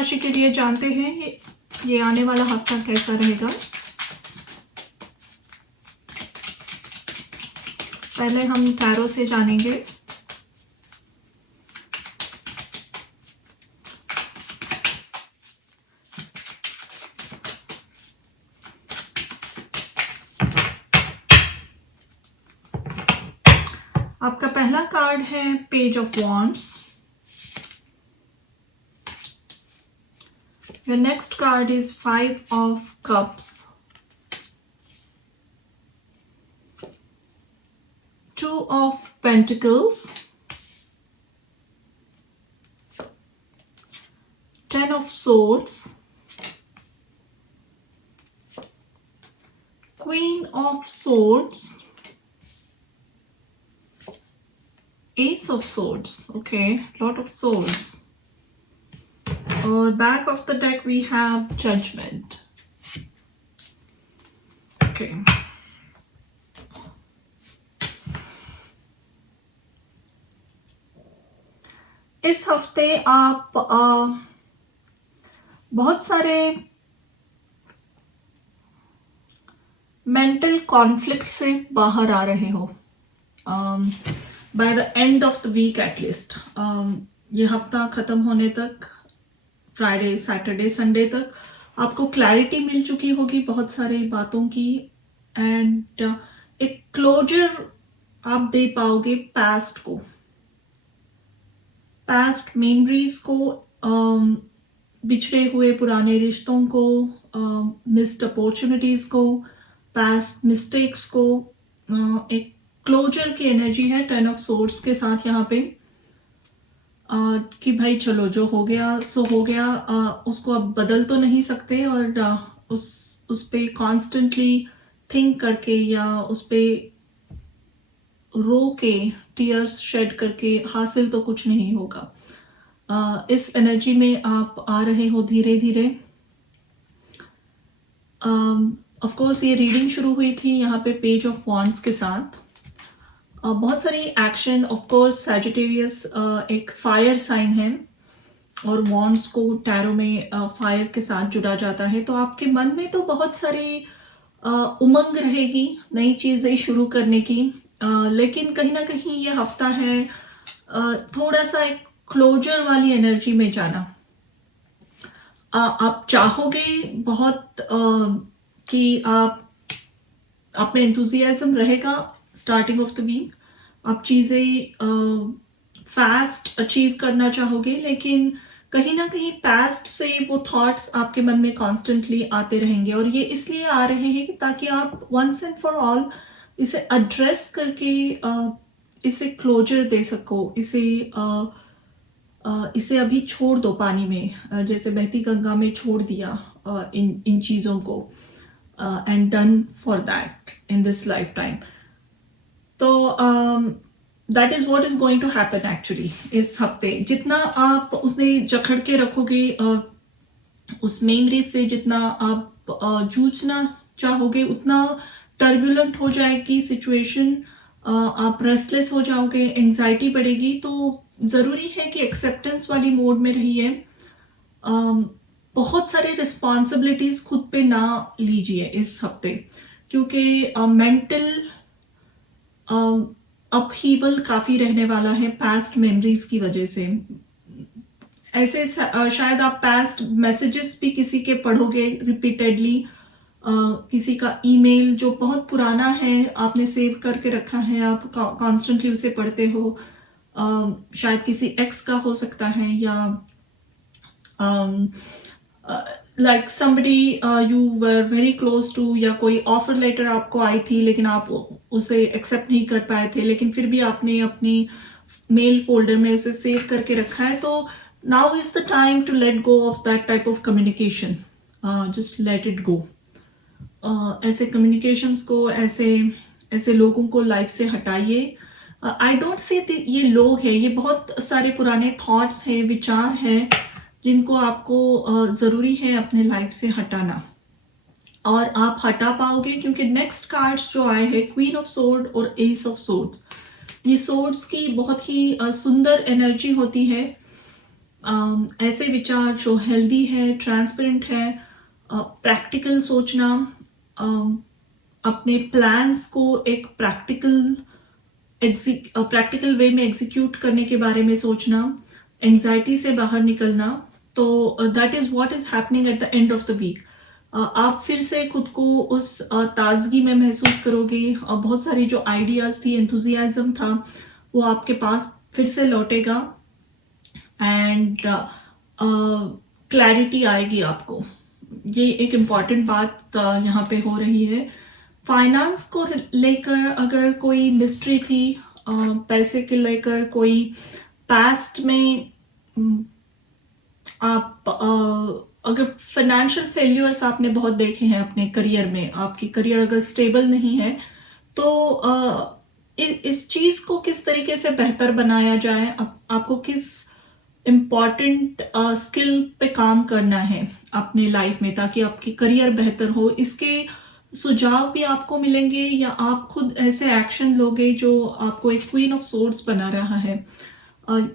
राशि के लिए जानते हैं ये आने वाला हफ्ता कैसा रहेगा। पहले हम टैरो से जानेंगे। आपका पहला कार्ड है page of wands. Your next card is Five of Cups, Two of Pentacles, Ten of Swords, Queen of Swords, Ace of Swords. Okay, lot of swords. Or back of the deck we have Judgment. Okay. इस हफ्ते आप बहुत सारे mental conflict से बाहर आ रहे हो by the end of the week at least. ये हफ्ता खत्म होने तक, फ्राइडे सैटरडे संडे तक आपको क्लैरिटी मिल चुकी होगी बहुत सारी बातों की, एंड एक क्लोजर आप दे पाओगे पास्ट को, पास्ट मेमोरीज को, बिछड़े हुए पुराने रिश्तों को, मिस्ड अपॉर्चुनिटीज को, पास्ट मिस्टेक्स को। एक क्लोजर की एनर्जी है 10 ऑफ सोर्ड्स के साथ यहाँ पे, कि भाई चलो जो हो गया सो हो गया, उसको अब बदल तो नहीं सकते, और उस पे कॉन्स्टेंटली थिंक करके या उस पे रो के टीयर्स शेड करके हासिल तो कुछ नहीं होगा। इस एनर्जी में आप आ रहे हो धीरे धीरे। ऑफ कोर्स ये रीडिंग शुरू हुई थी यहाँ पे पेज ऑफ वॉन्ड्स के साथ। बहुत सारी एक्शन, ऑफ कोर्स सैजिटेरियस एक फायर साइन है और वॉन्ड्स को टैरो में फायर के साथ जुड़ा जाता है, तो आपके मन में तो बहुत सारी उमंग रहेगी नई चीजें शुरू करने की, लेकिन कहीं ना कहीं ये हफ्ता है थोड़ा सा एक क्लोजर वाली एनर्जी में जाना। आप चाहोगे बहुत कि आप में एंथुजियाज्म रहेगा स्टार्टिंग ऑफ द वीक, आप चीजें फास्ट अचीव करना चाहोगे, लेकिन कहीं ना कहीं पास्ट से वो थॉट्स आपके मन में कॉन्स्टेंटली आते रहेंगे, और ये इसलिए आ रहे हैं कि ताकि आप वंस एंड फॉर ऑल इसे एड्रेस करके इसे क्लोजर दे सको, इसे अभी छोड़ दो पानी में, जैसे बहती गंगा में छोड़ दिया इन चीजों को, and done for that in this lifetime. तो that is what is going to happen actually इस हफ्ते। जितना आप उसने जकड़ के रखोगे उस मेमोरी से, जितना आप जूझना चाहोगे, उतना टर्बुलेंट हो जाएगी सिचुएशन, आप रेस्टलेस हो जाओगे, एंजाइटी बढ़ेगी। तो जरूरी है कि एक्सेप्टेंस वाली मोड में रहिए। बहुत सारी रिस्पॉन्सिबिलिटीज खुद पे ना लीजिए इस हफ्ते, क्योंकि मेंटल अपहीवल काफी रहने वाला है पास्ट मेमोरीज की वजह से। ऐसे शायद आप पास्ट मैसेजेस भी किसी के पढ़ोगे रिपीटेडली, किसी का ईमेल जो बहुत पुराना है आपने सेव करके रखा है, आप कॉन्स्टेंटली उसे पढ़ते हो, शायद किसी एक्स का हो सकता है, या like somebody you were very close to, या कोई ऑफर लेटर आपको आई थी लेकिन आप उसे एक्सेप्ट नहीं कर पाए थे, लेकिन फिर भी आपने अपनी मेल फोल्डर में उसे सेव करके रखा है। तो now is the time to let go of that type of communication, just let it go. ऐसे कम्युनिकेशंस को, ऐसे लोगों को लाइफ से हटाइए। आई डोंट से ये लोग हैं, ये बहुत सारे पुराने थॉट्स हैं, विचार हैं, जिनको आपको जरूरी है अपने लाइफ से हटाना, और आप हटा पाओगे क्योंकि नेक्स्ट कार्ड्स जो आए हैं क्वीन ऑफ सोर्ड और एस ऑफ सोर्ड्स, ये सोर्ड्स की बहुत ही सुंदर एनर्जी होती है। ऐसे विचार जो हेल्दी है, ट्रांसपेरेंट है, प्रैक्टिकल सोचना, अपने प्लान्स को एक प्रैक्टिकल वे में एग्जीक्यूट करने के बारे में सोचना, एंजाइटी से बाहर निकलना। तो that is what is happening at the end of the week. आप फिर से खुद को उस ताजगी में महसूस करोगे। बहुत सारी जो आइडियाज थी, एंथुजियाज्म था, वो आपके पास फिर से लौटेगा एंड क्लैरिटी आएगी आपको। ये एक इम्पॉर्टेंट बात यहाँ पे हो रही है। फाइनेंस को लेकर अगर कोई मिस्ट्री थी, पैसे के लेकर कोई पास्ट में आप अगर फाइनेंशियल फेल्यूर्स आपने बहुत देखे हैं अपने करियर में, आपकी करियर अगर स्टेबल नहीं है, तो इस चीज को किस तरीके से बेहतर बनाया जाए, आपको किस इम्पॉर्टेंट स्किल पे काम करना है अपने लाइफ में ताकि आपकी करियर बेहतर हो, इसके सुझाव भी आपको मिलेंगे या आप खुद ऐसे एक्शन लोगे जो आपको एक क्वीन ऑफ सोर्ड्स बना रहा है।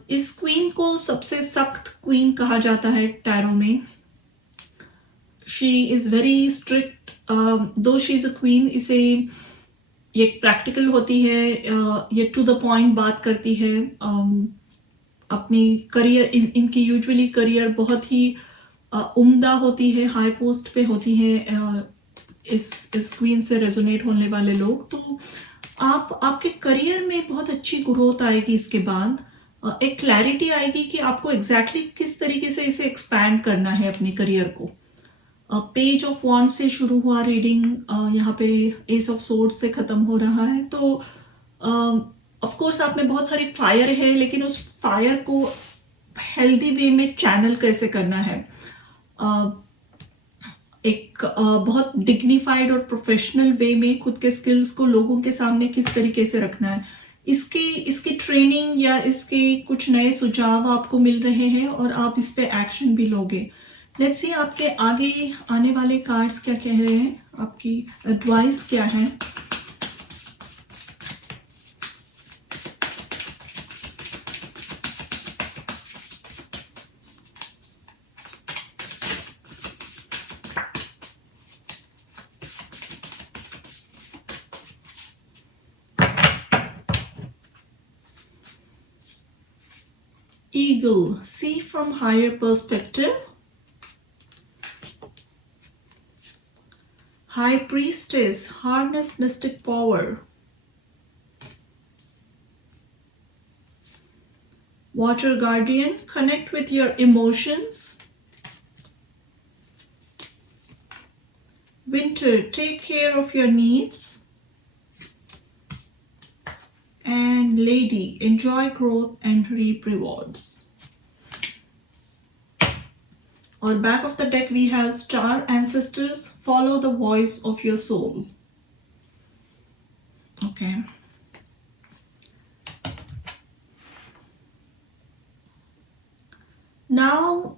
इस क्वीन को सबसे सख्त क्वीन कहा जाता है टैरो में। शी इज वेरी स्ट्रिक्ट, दो शी इज अ क्वीन। इसे ये प्रैक्टिकल होती है, ये टू द पॉइंट बात करती है। अपनी करियर, इनकी यूजुअली करियर बहुत ही उम्दा होती है, हाई पोस्ट पे होती है। इस क्वीन से रेजोनेट होने वाले लोग, तो आपके करियर में बहुत अच्छी ग्रोथ आएगी। इसके बाद एक क्लैरिटी आएगी कि आपको एग्जैक्टली किस तरीके से इसे एक्सपैंड करना है अपने करियर को। पेज ऑफ वॉन्ड से शुरू हुआ रीडिंग, यहाँ पे एस ऑफ सोर्ड्स से खत्म हो रहा है। तो ऑफ कोर्स आप में बहुत सारी फायर है, लेकिन उस फायर को हेल्दी वे में चैनल कैसे करना है, एक बहुत डिग्निफाइड और प्रोफेशनल वे में खुद के स्किल्स को लोगों के सामने किस तरीके से रखना है, इसकी ट्रेनिंग या इसके कुछ नए सुझाव आपको मिल रहे हैं और आप इस पे एक्शन भी लोगे। लेट्स सी आपके आगे आने वाले कार्ड्स क्या कह रहे हैं, आपकी एडवाइस क्या है। Eagle, see from higher perspective. High Priestess, harness mystic power. Water Guardian, connect with your emotions. Winter, take care of your needs. And Lady, enjoy growth and reap rewards. Or back of the deck we have Star Ancestors, follow the voice of your soul. Okay. Now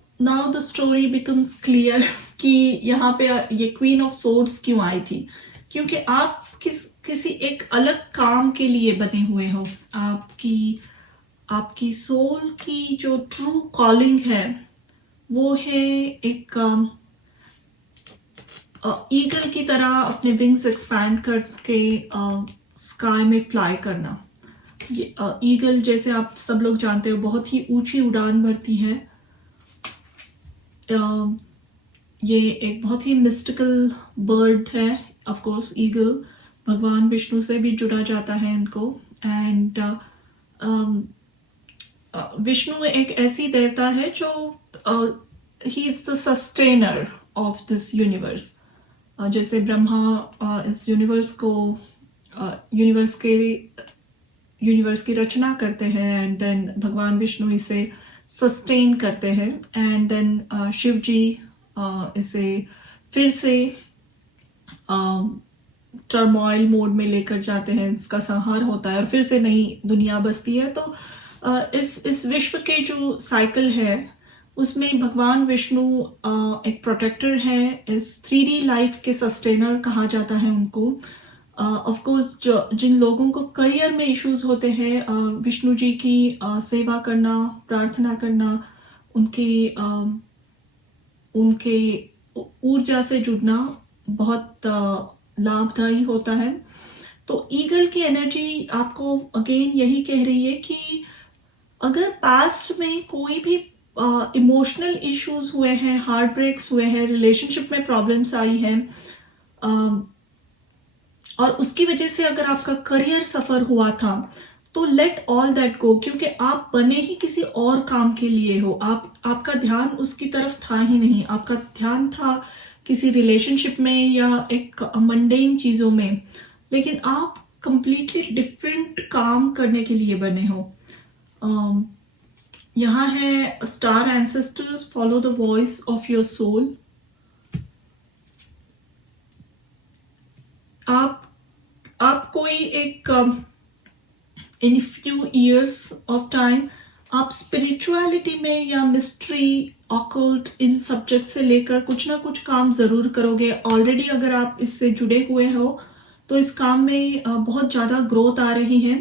the story becomes clear कि यहाँ पे ये queen of swords क्यों आई थी, क्योंकि आप किसी एक अलग काम के लिए बने हुए हो। आपकी सोल की जो ट्रू कॉलिंग है वो है एक ईगल की तरह अपने विंग्स एक्सपैंड करके स्काई में फ्लाई करना। ईगल जैसे आप सब लोग जानते हो बहुत ही ऊंची उड़ान भरती है। ये एक बहुत ही मिस्टिकल बर्ड है। ऑफ कोर्स ईगल भगवान विष्णु से भी जुड़ा जाता है इनको। एंड विष्णु एक ऐसी देवता है जो he is the sustainer of this universe. जैसे ब्रह्मा इस यूनिवर्स की रचना करते हैं एंड देन भगवान विष्णु इसे सस्टेन करते हैं एंड देन शिव जी इसे फिर से टर्मोइल मोड में लेकर जाते हैं, इसका संहार होता है और फिर से नई दुनिया बसती है। तो इस विश्व के जो साइकिल है उसमें भगवान विष्णु एक प्रोटेक्टर है, इस 3D लाइफ के सस्टेनर कहा जाता है उनको। ऑफ कोर्स जिन लोगों को करियर में इश्यूज होते हैं, विष्णु जी की सेवा करना, प्रार्थना करना उनके ऊर्जा से जुड़ना बहुत लाभदायी होता है। तो ईगल की एनर्जी आपको अगेन यही कह रही है कि अगर पास्ट में कोई भी इमोशनल इश्यूज हुए हैं, हार्ट ब्रेक्स हुए हैं, रिलेशनशिप में प्रॉब्लम्स आई हैं, और उसकी वजह से अगर आपका करियर सफर हुआ था, तो लेट ऑल दैट गो, क्योंकि आप बने ही किसी और काम के लिए हो। आपका ध्यान उसकी तरफ था ही नहीं, आपका ध्यान था किसी रिलेशनशिप में या एक मंडेन चीजों में, लेकिन आप कंप्लीटली डिफरेंट काम करने के लिए बने हो। यहाँ है star ancestors, follow the voice of your soul. आप कोई एक in few years of time आप स्पिरिचुअलिटी में या मिस्ट्री, ऑकल्ट, इन सब्जेक्ट से लेकर कुछ ना कुछ काम जरूर करोगे। ऑलरेडी अगर आप इससे जुड़े हुए हो तो इस काम में बहुत ज्यादा ग्रोथ आ रही है,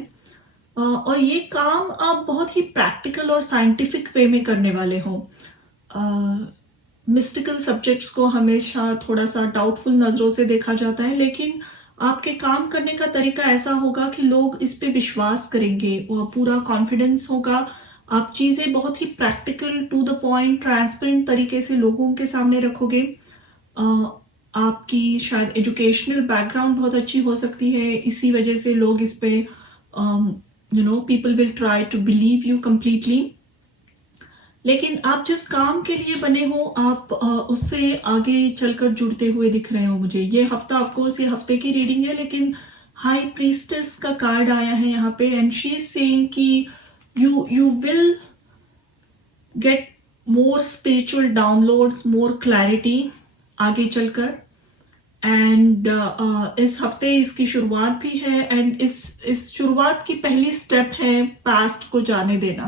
और ये काम आप बहुत ही प्रैक्टिकल और साइंटिफिक वे में करने वाले हो। मिस्टिकल सब्जेक्ट्स को हमेशा थोड़ा सा डाउटफुल नजरों से देखा जाता है, लेकिन आपके काम करने का तरीका ऐसा होगा कि लोग इस पे विश्वास करेंगे और पूरा कॉन्फिडेंस होगा। आप चीजें बहुत ही practical, to the point, transparent तरीके से लोगों के सामने रखोगे। आपकी शायद एजुकेशनल बैकग्राउंड बहुत अच्छी हो सकती है, इसी वजह से लोग इस पे people will try to believe you completely. लेकिन आप जिस काम के लिए बने हो, आप उससे आगे चलकर जुड़ते हुए दिख रहे हो मुझे। ये हफ्ता, ऑफ कोर्स ये हफ्ते की रीडिंग है, लेकिन हाई प्रीस्टेस का कार्ड आया है यहाँ पे, एंड शी इज सेइंग कि you will get more spiritual downloads, more clarity आगे चलकर। एंड इस हफ्ते इसकी शुरुआत भी है, एंड इस शुरुआत की पहली स्टेप है पास्ट को जाने देना,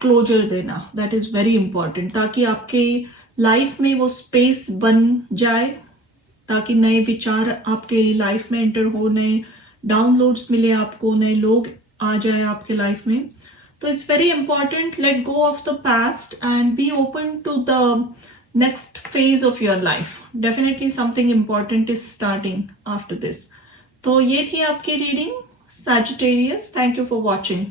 क्लोजर देना। दैट इज वेरी इंपॉर्टेंट, ताकि आपके लाइफ में वो स्पेस बन जाए, ताकि नए विचार आपके लाइफ में एंटर हो, नए डाउनलोड्स मिले आपको, नए लोग आ जाए आपके लाइफ में। So it's very important, let go of the past and be open to the next phase of your life. Definitely something important is starting after this. तो ये थी आपकी reading Sagittarius. Thank you for watching.